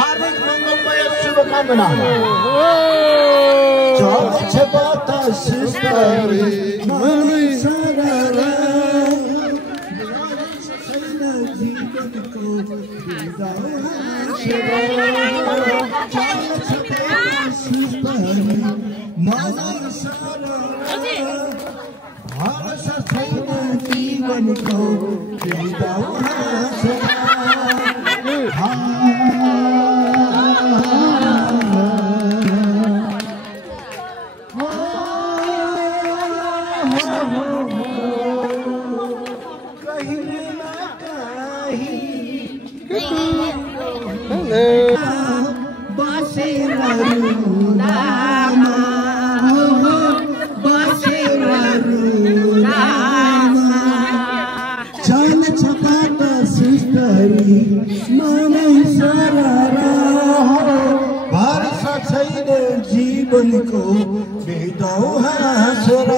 हार्दिक मङ्गलमय शुभकामना चल्छ बतास स्तरी मनै सररा जीवनको जीवनको बेदाउ हाँसेर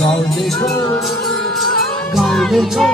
गाउँलेको गाउँलेको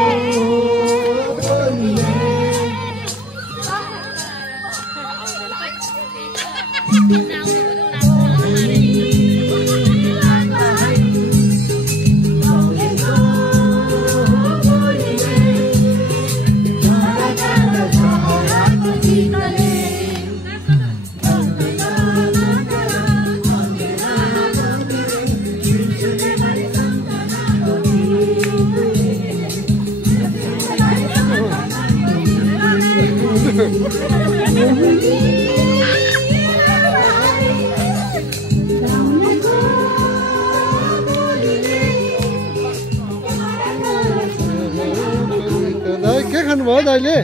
के खानुभयो दाइले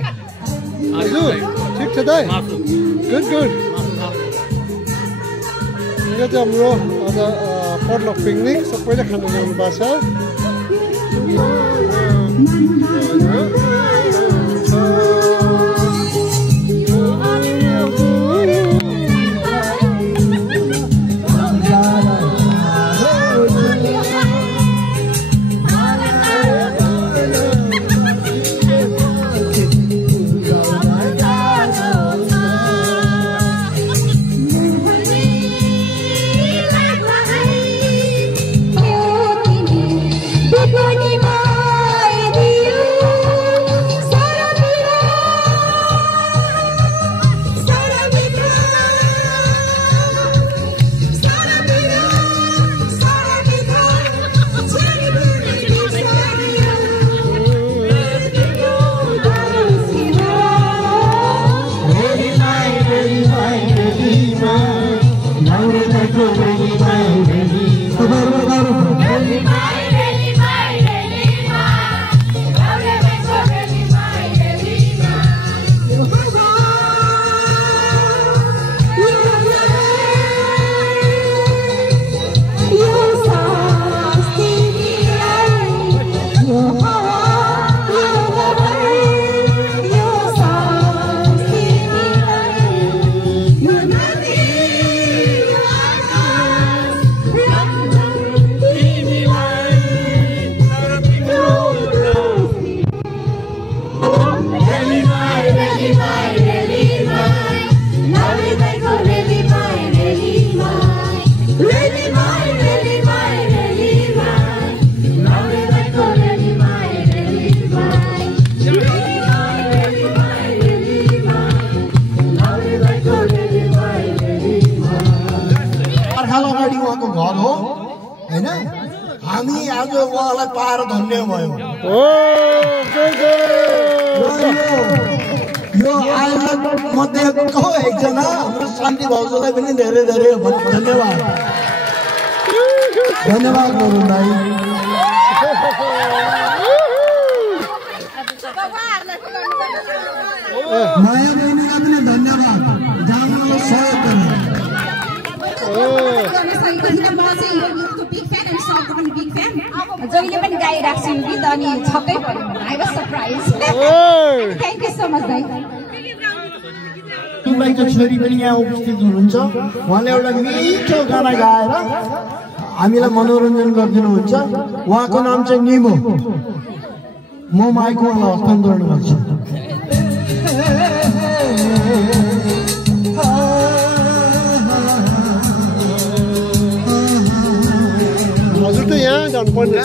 हजुर ठिक छ दाइ गुड गुड यो चाहिँ हाम्रो आज पटलक पिकनिक सबैले खानु ल्याउनु भएको छ हामी आज उहाँलाई पाएर धन्य भयो यो आयोजक मध्येको एकजना हाम्रो शान्ति भाउजूलाई पनि धेरै धेरै धन्यवाद धन्यवाद वरुण भाइ माया बहिनीलाई पनि धन्यवाद जानुलाई सहयोग गर्नु जहिले पनि गाइराख्छु गीत अनि छक्कै पर्यो I was surprise thank you so much दाइ तुमैको छोरी पनि यहाँ उपस्थित हुनुहुन्छ उहाँले एउटा मिठो गाना गाएर हामीलाई मनोरञ्जन गरिदिनुहुन्छ उहाँको नाम चाहिँ निमो म माइक उहाँलाई हस्तान्तरण गर्छु। हजुर त यहाँ जानुपर्ने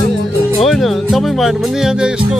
होइन, तपाईँ भएन भने यहाँ चाहिँ यसको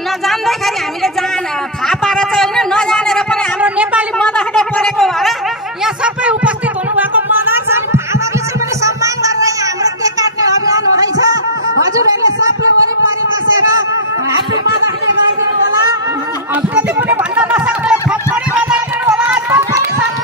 नजान्दाखेरि हामीले थाहा पाएर चाहिँ होइन, नजानेर पनि हाम्रो नेपाली मदहटे परेको भएर यहाँ सबै उपस्थित हुनुभएको मदर छ। फादरले चाहिँ पनि सम्मान गरेर यहाँ हाम्रो केक काट्ने अभियान हुँदैछ। हजुरहरूले सबले वरिपरि बसेर ह्याप्पी मदर्स डे गरिदिनु होला। त्यति पनि भन्न नसक्ने थप्पडी बजाइदिनु होला। थप्पडी सम्मान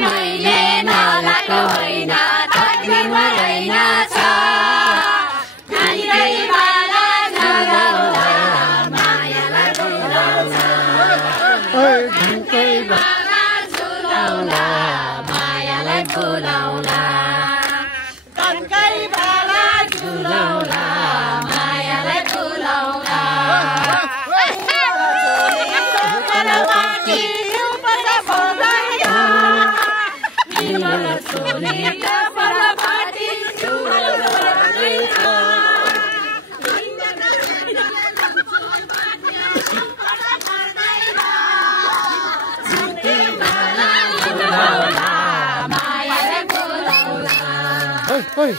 मैले नलाको होइन, तकदिरमा रहेन छ। Hey.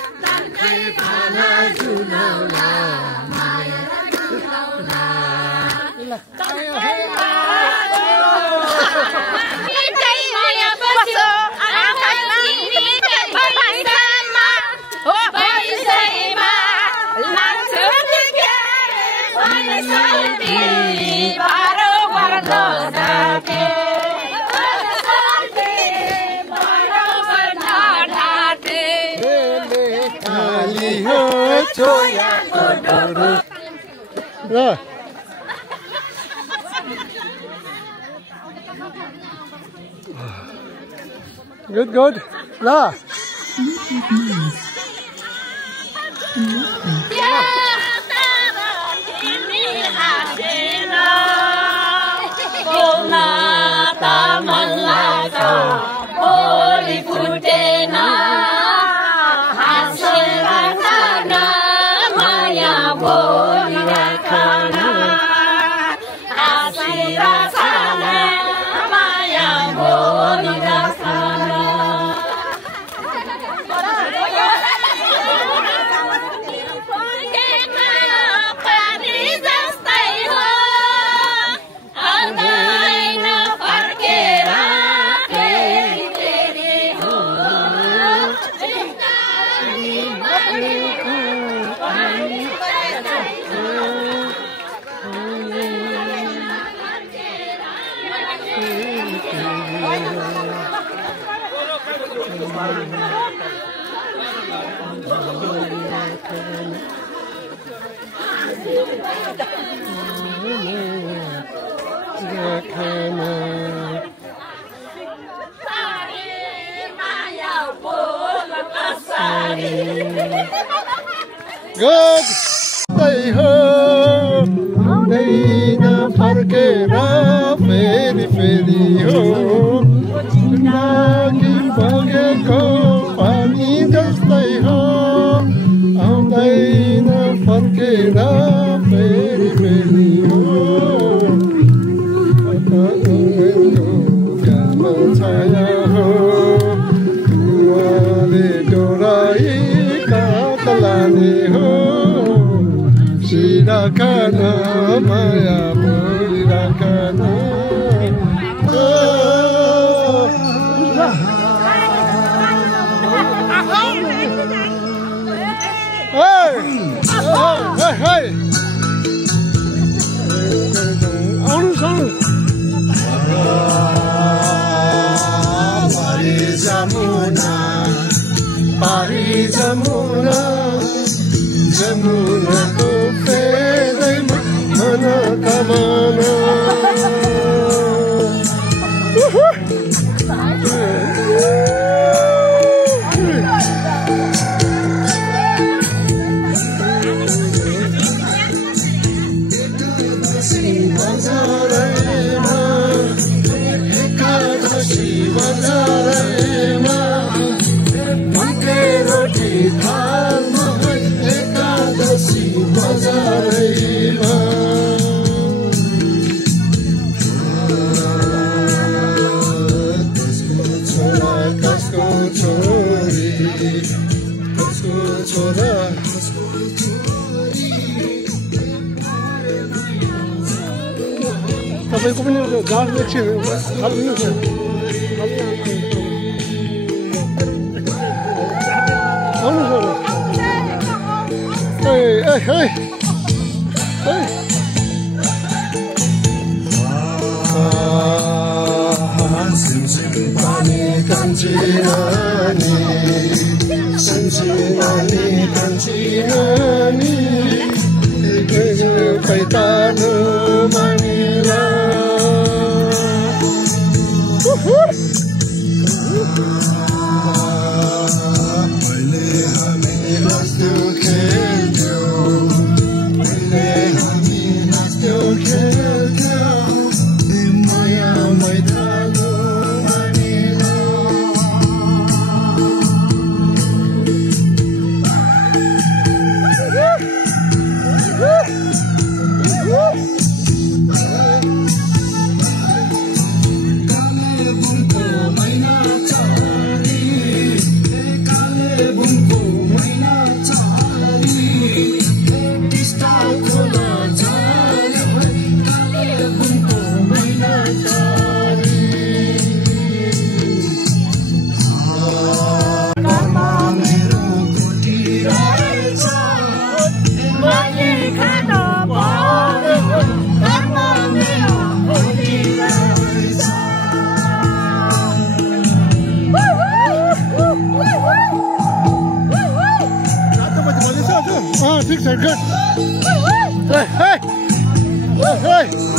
Yeah. Good. La. Good. Stay home. Naina farkera feri ho. Nagi bageko pani jastै ho. Aundaina farkera feri ho. Kama chaya ho. Wale dorai katalani ho. Sirakana maya purirakana. Hey! Pari Jamuna, Jamuna ko pedai mana kamana. तपाईँको पनि गाँठ एकछिन हाल्नुहोस् न आउनुहोस् न Simsim pani kancirani, Simsimani kancirani, Ikeju paitanu manila. Pahile hami nastu kheltyo, Pahile hami nastu kheltyo, Maya maidanu. Things are good. Hey! Hey!